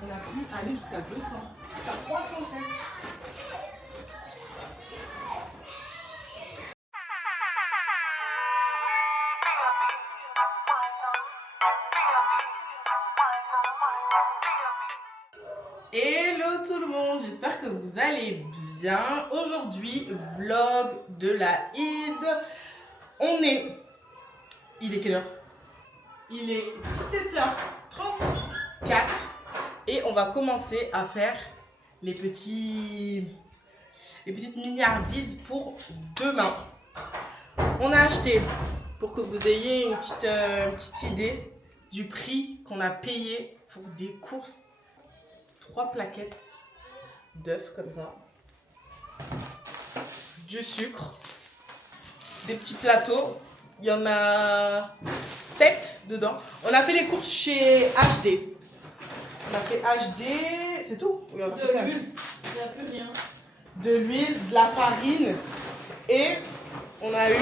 On a pu aller jusqu'à 200. Jusqu'à 300 presque. Hello tout le monde, j'espère que vous allez bien. Aujourd'hui, vlog de la Eid. Il est quelle heure? Il est 17h34 et on va commencer à faire les petites milliardises pour demain. On a acheté, pour que vous ayez une petite idée du prix qu'on a payé pour des courses, 3 plaquettes d'œufs comme ça, du sucre, des petits plateaux, il y en a 7 dedans. On a fait les courses chez HD. On a fait HD, c'est tout? Oui, on a fait HD. Il n'y a plus rien. De l'huile, de la farine et on a eu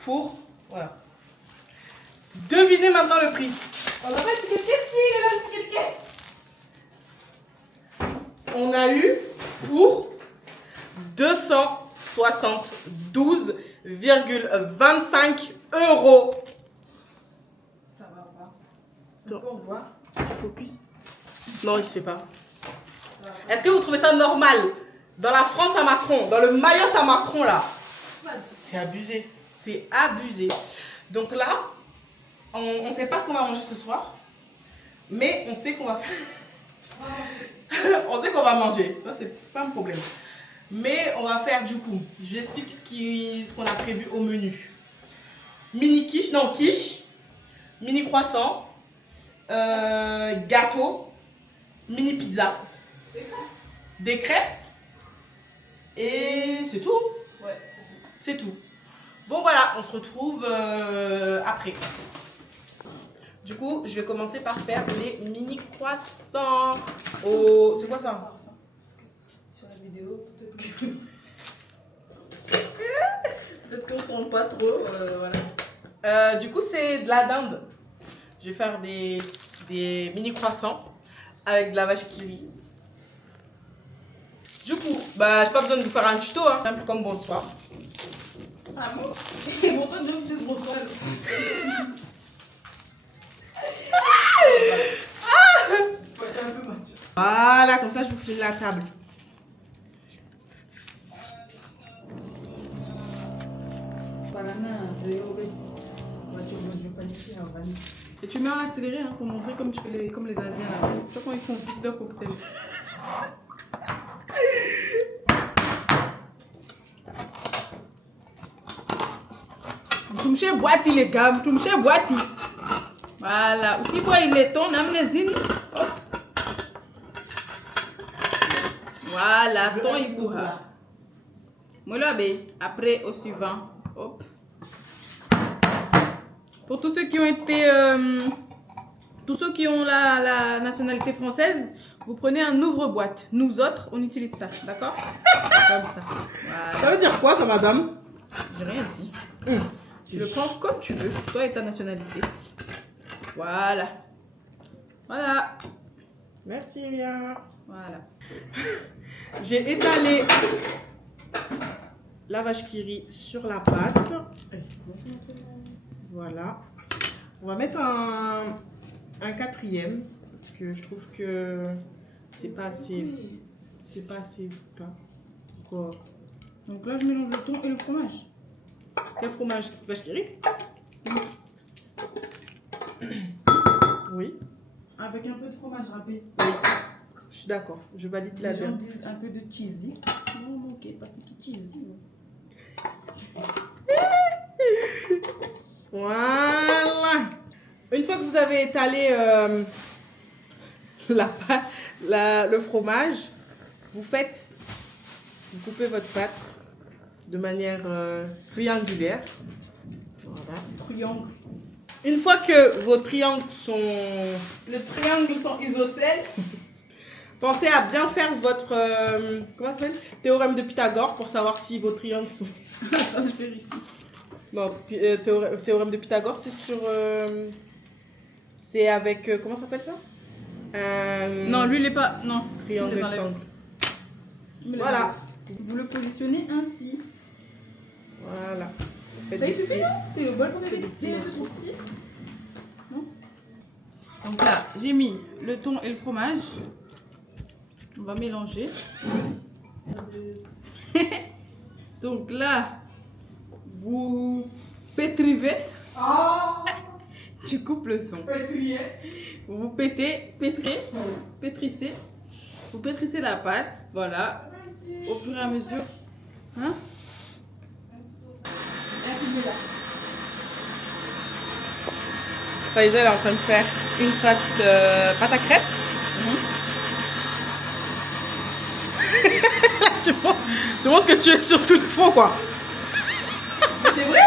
pour, voilà. Devinez maintenant le prix. On a fait un ticket de caisse, si, il est là le ticket de caisse. On a eu pour 272,25 €. Ça va pas. Est-ce qu'on voit? Focus. Non, il ne sait pas. Est-ce que vous trouvez ça normal? Dans la France à Macron, dans le Mayotte à Macron là, c'est abusé. C'est abusé. Donc là, on ne sait pas ce qu'on va manger ce soir, mais on sait qu'on va faire. On sait qu'on va manger, ça c'est pas un problème. Mais on va faire du coup, je vous explique ce qu'on a prévu au menu. Mini quiche, non quiche, mini croissant, gâteau, mini pizza, des crêpes et c'est tout. Ouais, C'est tout. Bon voilà, on se retrouve après. Du coup, je vais commencer par faire les mini croissants. Oh, c'est quoi ça? sur la vidéo, peut-être qu'on sent pas trop. Voilà. Du coup, c'est de la dinde. Je vais faire des mini croissants avec de la vache qui rit. Du coup, bah, j'ai pas besoin de vous faire un tuto, hein. Simple comme bonsoir. Ah bon? Et pourtant, je me dis bonsoir. Faut être un peu mature. Voilà, comme ça, je vous file la table. Et tu mets en accéléré hein, pour montrer comme tu fais comme les Indiens là. Tu vois quand ils font vite de cocktail. Tumche boîte les gars, tumche boîte. Voilà, aussi quoi il est ton amnésie. Voilà, ton il bourra. Moi là après au suivant. Hop. Pour tous ceux qui ont été tous ceux qui ont la nationalité française, vous prenez un ouvre-boîte. Nous autres, on utilise ça, d'accord? Comme ça. Voilà. Ça veut dire quoi, ça, madame? J'ai rien dit. Tu le prends comme tu veux, toi et ta nationalité. Voilà. Voilà. Merci, bien. Voilà. J'ai étalé la vache qui rit sur la pâte. Voilà. On va mettre un quatrième parce que je trouve que c'est pas assez. C'est pas assez plat. Quoi? Donc là, je mélange le thon et le fromage. Quel fromage? Vache qui rit? Oui. Avec un peu de fromage râpé. Oui. Je suis d'accord. Je valide la Les gens dinde. disent un peu de cheesy. Non, ok, parce que cheesy. Voilà. Une fois que vous avez étalé le fromage, vous coupez votre pâte de manière triangulaire. Voilà. Triangle. Une fois que vos triangles sont... Les triangles sont isocèles. Pensez à bien faire votre comment ça s'appelle? Théorème de Pythagore pour savoir si vos triangles sont... Je vérifie. Non, théorème de Pythagore, c'est sur... c'est avec... comment ça s'appelle ça? Non, lui, il est pas. Non. Triangle je les enlève. rectangle. Je me les Voilà. enlève. Vous le positionnez ainsi. Voilà. Faites Ça y des suffit, petits- non? T'es le bol pour mettre Faites des des petits petits morceaux. petits. Non. Donc là, j'ai mis le thon et le fromage. On va mélanger. Donc là, vous pétrivez. Oh, Tu coupes le son. pétrier. Vous pétrissez. Vous pétrissez la pâte, voilà, au fur et à mesure. Hein? Faiza, elle est en train de faire une pâte à crêpes. tu montres que tu es sur tout le fond, quoi. C'est vrai?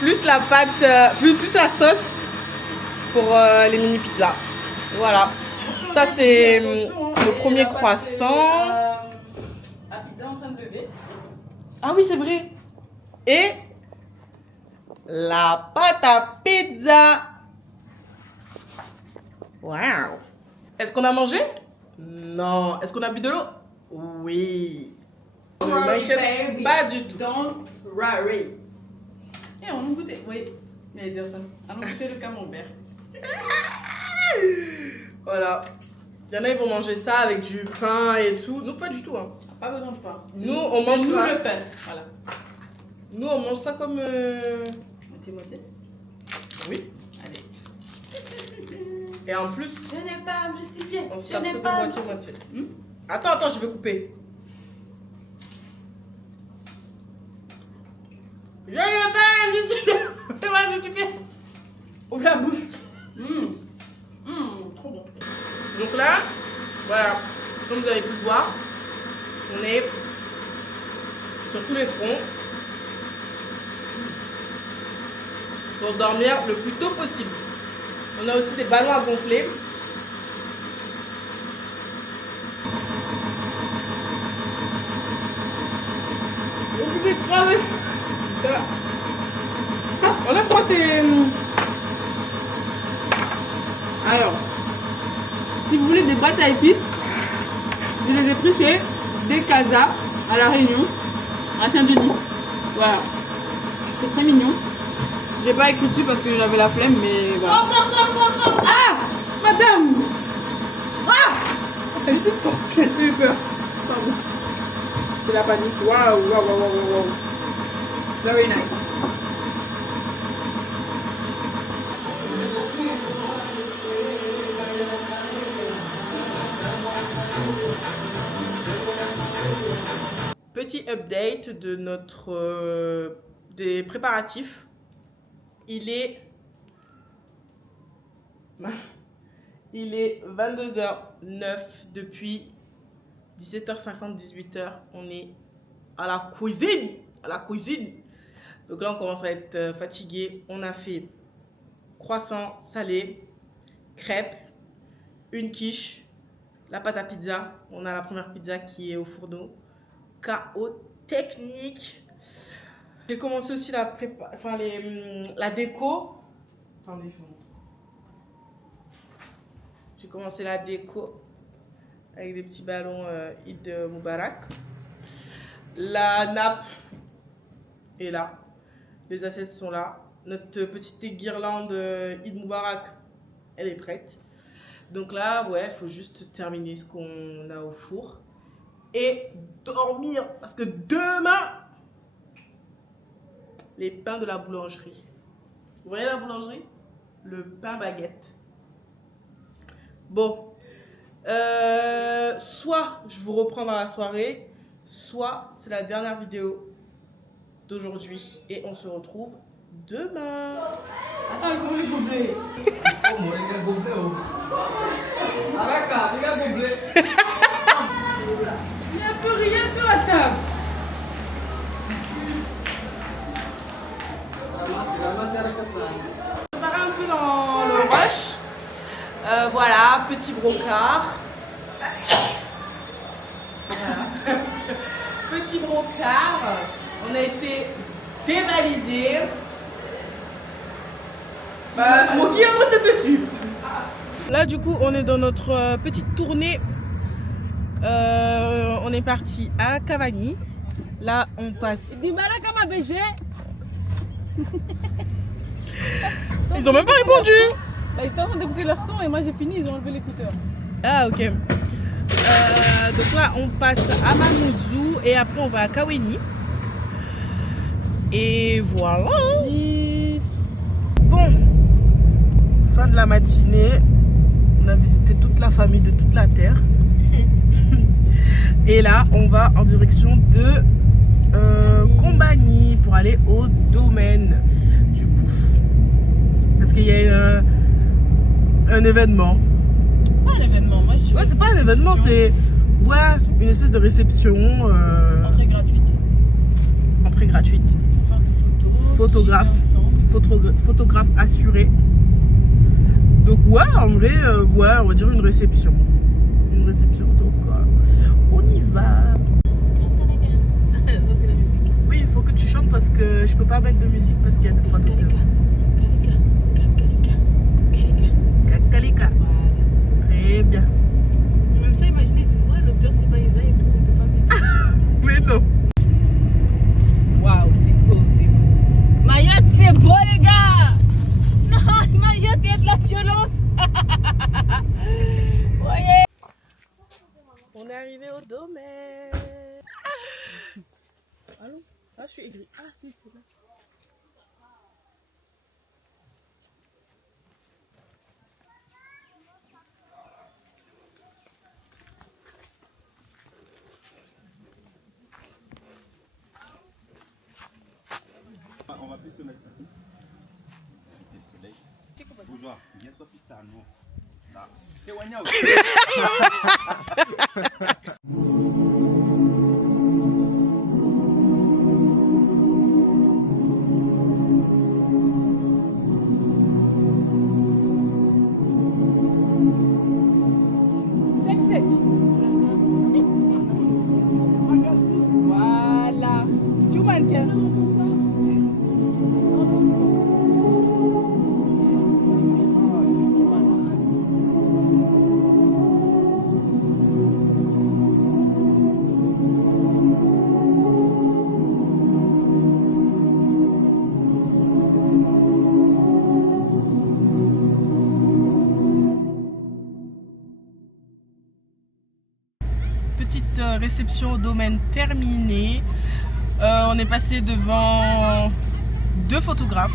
Plus la pâte, plus la sauce pour les mini pizzas. Voilà. Ça, c'est le premier croissant. La pizza en train de lever. Ah oui, c'est vrai. Et la pâte à pizza. Waouh. Est-ce qu'on a mangé? Non. Est-ce qu'on a bu de l'eau? Oui. Ne m'inquiète pas du tout. Don't worry. Et on a goûté. Oui, j'allais dire ça. On a goûté le camembert. Voilà. Il y en a, ils vont manger ça avec du pain et tout. Nous, pas du tout. Hein. Pas besoin de pain. Nous, on C'est mange nous ça. le pain. Voilà. Nous, on mange ça comme... Moitié-moitié. Oui. Allez. Et en plus, Je n'ai pas à me justifier. on se Je tape n'ai ça de pas. moitié-moitié. Attends, je vais couper. Je n'ai pas à me justifier. Ouvre la bouche. Trop bon. Donc là, voilà, comme vous avez pu le voir, on est sur tous les fronts pour dormir le plus tôt possible. On a aussi des ballons à gonfler. Donc j'ai cramé. Ça va. On a quoi tes... Alors, si vous voulez des boîtes à épices, je les ai pris chez Decasa à La Réunion, à Saint-Denis. Voilà. C'est très mignon. J'ai pas écrit dessus parce que j'avais la flemme, mais voilà. Ah, madame! Ah! J'ai tout sorti. J'ai eu peur. Pardon. C'est la panique. Waouh. Very nice. Petit update de notre des préparatifs. Il est 22h09 depuis 17h50 18h. On est à la cuisine, Donc là on commence à être fatigué. On a fait croissant salé, crêpes, une quiche, la pâte à pizza. On a la première pizza qui est au fourneau. Chaos technique. J'ai commencé aussi la déco. Attendez, je vous montre. J'ai commencé la déco avec des petits ballons Eid Mubarak. La nappe est là. Les assiettes sont là. Notre petite guirlande Eid Mubarak, elle est prête. Donc là, ouais, il faut juste terminer ce qu'on a au four. Et dormir, parce que demain, les pains de la boulangerie. Vous voyez la boulangerie? Le pain baguette. Bon, soit je vous reprends dans la soirée, soit c'est la dernière vidéo d'aujourd'hui et on se retrouve demain. Attends, ils sont les gobelets. Il n'y a plus rien sur la table. On part un peu dans le rush. Voilà, petit brocard. Voilà. Petit brocard. On a été dévalisé. Bah, Smokey est en train de te suivre. Là, du coup, on est dans notre petite tournée. On est parti à Cavani. Là, on passe. Ils ont même pas répondu. Bah, ils étaient en train d'écouter leur son et moi j'ai fini, ils ont enlevé l'écouteur. Ah, ok. Donc là, on passe à Mamoudzou et après on va à Kaweni. Et voilà. Bon, fin de la matinée. On a visité toute la famille de toute la terre. Et là, on va en direction de Combani pour aller au domaine. Du coup, parce qu'il y a un événement. Pas un événement, moi je dis. Ouais, c'est pas un événement, c'est une espèce de réception. Entrée gratuite. Entrée gratuite. Pour faire des photos. Photographe assuré. Donc en vrai, on va dire une réception. Une réception, donc on y va. Ça c'est la musique. Oui, il faut que tu chantes parce que je peux pas mettre de musique parce qu'il y a des droits d'auteur. Kakalika. Très bien. Même ça, imaginez, ils disent ouais, l'auteur c'est pas Isa et tout, on peut pas mettre. Mais non. Waouh, c'est beau, c'est beau. Mayotte, c'est beau les gars. Non, Mayotte, il y a de la violence. Voyez. On est arrivé au domaine. Allô? Ah, je suis aigrie. Ah, si, c'est là. On va plus se mettre ici. Le soleil. Bonjour, bien sûr, ça nous. Là. C'est Wanyao. Voilà. Tu manques. Petite réception au domaine terminée. On est passé devant 2 photographes.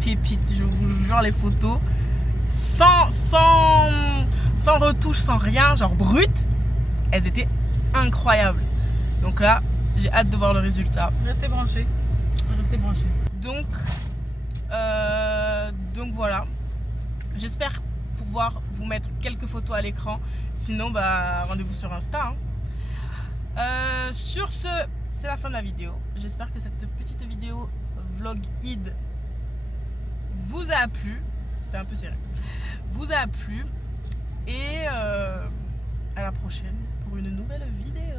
Pépites, je vous jure, les photos. Sans retouche, sans rien, genre brut. Elles étaient incroyables. Donc là, j'ai hâte de voir le résultat. Restez branchés. Restez branchés. Donc voilà. J'espère pouvoir vous mettre quelques photos à l'écran. Sinon, rendez-vous sur Insta. Sur ce, c'est la fin de la vidéo. J'espère que cette petite vidéo vlog id vous a plu. C'était un peu serré. Vous a plu. Et à la prochaine pour une nouvelle vidéo.